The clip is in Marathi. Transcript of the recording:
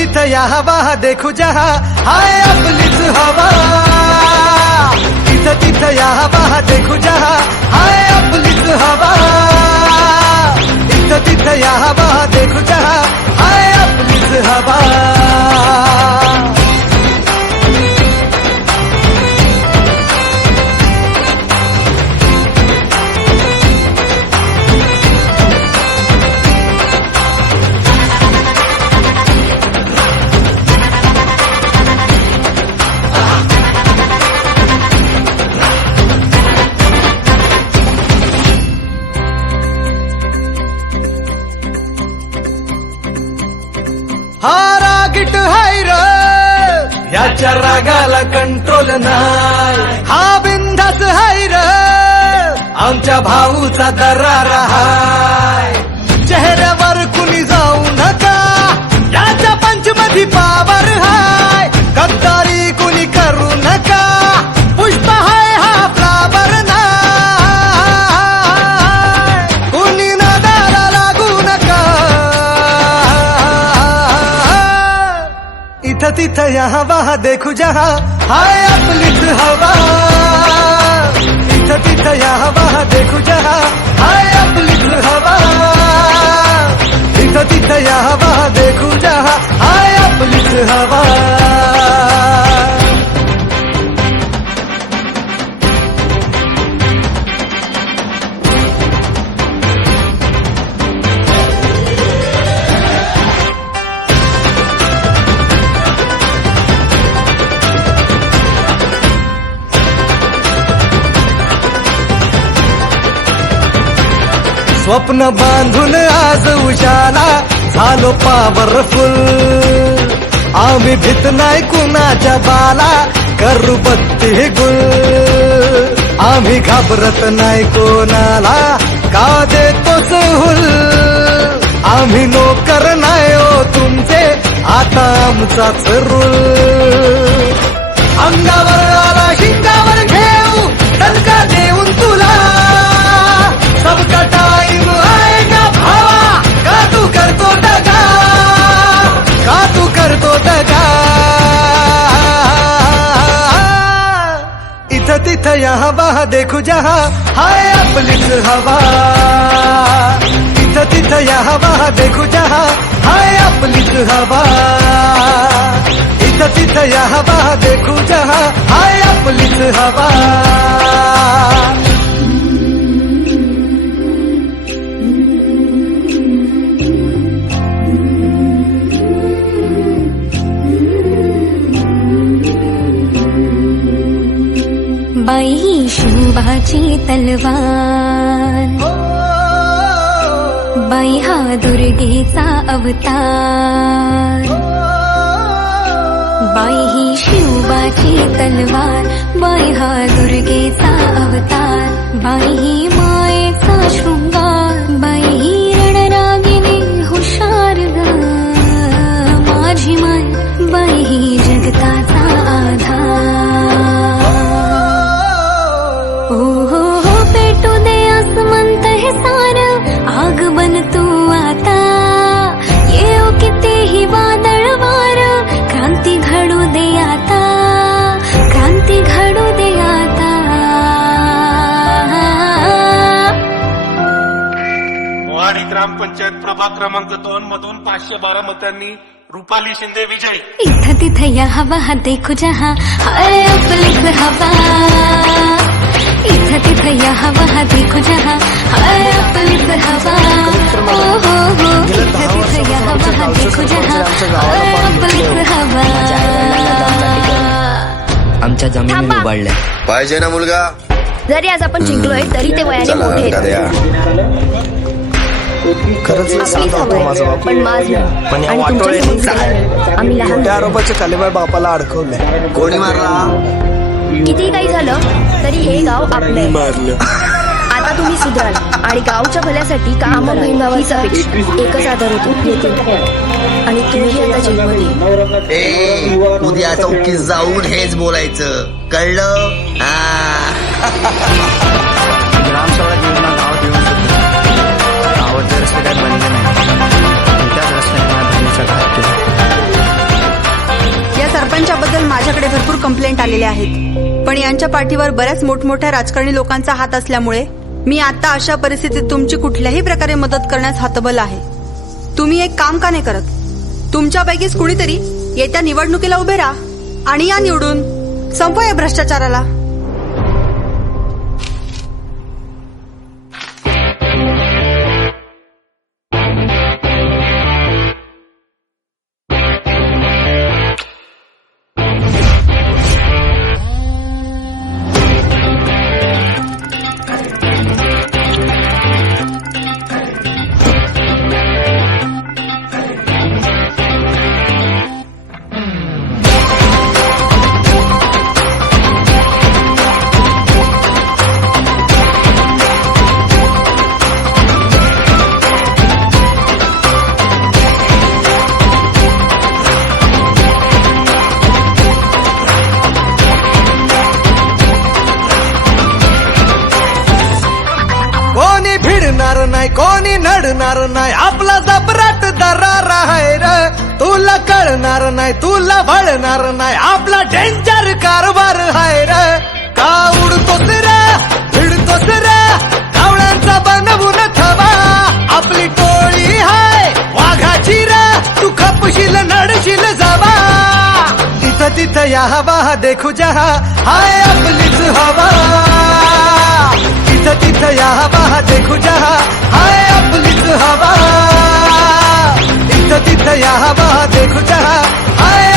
तिथं या हवा देखू जहा हाय आपलीच हवा इथं तिथं या हवा देखू जहा हाय आपलीच हवा इथं तिथं या हवा देखू जहा हाय आपलीच हवा हा रागीट हाय र याच्या रागाला कंट्रोल नाही हा बिंदास हाय र आमच्या भाऊचा दरार हाय चेहऱ्यावर कुणी जाऊ नका याच्या पंचमधी पावर हाय गद्दारी कुणी करू नका पुष्प हाय हा फ्लावर नाही कुणी नादाला लागू नका इथं तिथं या हवा देखू जहा हाय आपलीच हवा इथं तिथं या हवा देखू जहा हाय आपलीच हवा इथं तिथं या हवा देखू जहा हाय आपलीच हवा स्वप्न बांधून आज उजाला झालो पॉवरफुल आम्ही भीत नाही कुणाच्या बाला करू बत्ती गुल आम्ही घाबरत नाही कोणाला का देतो सहूल आम्ही नोकर नाही हो तुमचे आता आमचाच रूल अंगावर आला शिंगावर घेऊ दणका देऊन तुला सबका टाइम आएगा भावा का तू करतो दगा का तू करतो दगा इथं तिथं या हवा देखू जहा हाय आपलीच हवा इथं तिथं या हवा देखू जहा हाय आपलीच हवा इथं तिथं या हवा देखू जहा हाय आपलीच हवा बाई ही शिवबाची तलवार बाई हा दुर्गेचा अवतार बाई ही शिवबाची तलवार बाई हा दुर्गेचा अवतार बाई ही मायेचा शृंगार बाई ही रणरागिणी हुशार ग माझी माय बाई ही जगताचा आधार पेटू दे आसमंत हे सार आग बन तू आता येऊ कितीही वादळ वार क्रांती घडू दे आता क्रांती घडू दे आता मोहाडी ग्रामपंचायत प्रभाग क्रमांक 2 मधून 512 मतांनी रुपाली शिंदे विजयी इथं तिथं या हवा देखू जहा हाय आपलीच हवा इथं तिथं या हवा देखू जहा हाय आपलीच हवा हो इथं तिथं या हवा देखू जहा हाय आपलीच हवा आमच्या जमिनी उभारल्या पाहिजे ना मुलगा जरी आज आपण जिंकलोय तरी ते वयाने मोठे आहेत खरंच आपलीच हवंय पण माझ पण या आणि वाटोळे तुमच्या आम्ही लहान त्या आरोपाच्या खाली माझ्या बापाला अडकवलंय कोणी मारला किती काही झालं तरी हे गाव आपलंय मारलं आता तुम्ही सुधाराल आणि गावच्या भल्यासाठी काम हीच अपेक्षा एकच आधार होतो येते आणि तुम्ही आता जेलमध्ये ए उद्या चौकीत जाऊन हेच बोलायचं कळलं ग्रामसभा योजना गावात येऊन गावात रस्ते काय बनले नाही त्याच रस्त्याने माझ्या बहिणीचा घात केला कंप्लेंट आलेल्या आहेत, पण यांच्या पाठीवर बऱ्याच मोठमोठ्या राजकारणी लोकांचा हात असल्यामुळे मी आता अशा परिस्थितीत तुमची कुठल्याही प्रकारे मदत करण्यास हतबल आहे. तुम्ही एक काम का नाही करत? तुमच्यापैकीच कुणीतरी येत्या निवडणुकीला उभे राहा आणि या निवडून संपवा या भ्रष्टाचाराला. कोणी भिडणार नाही, कोणी नडणार नाही, आपला जबराट दरार आहे र. तुला कळणार नाही, तुला वळणार नाही, आपला डेंजर कारभार आहे र. का उडतोस रे, भिडतोस रे, कावळ्यांचा बनवून थवा. आपली टोळी हाय वाघाची रे, तू खपशील नडशील जावा. तिथं तिथं या हवा देखू जहा, हाय आपलीच हवा. तिथं तिथं या हवा देखू जहा, हाय आपलीच हवा. तिथं तिथं या हवा देखू जहा, हाय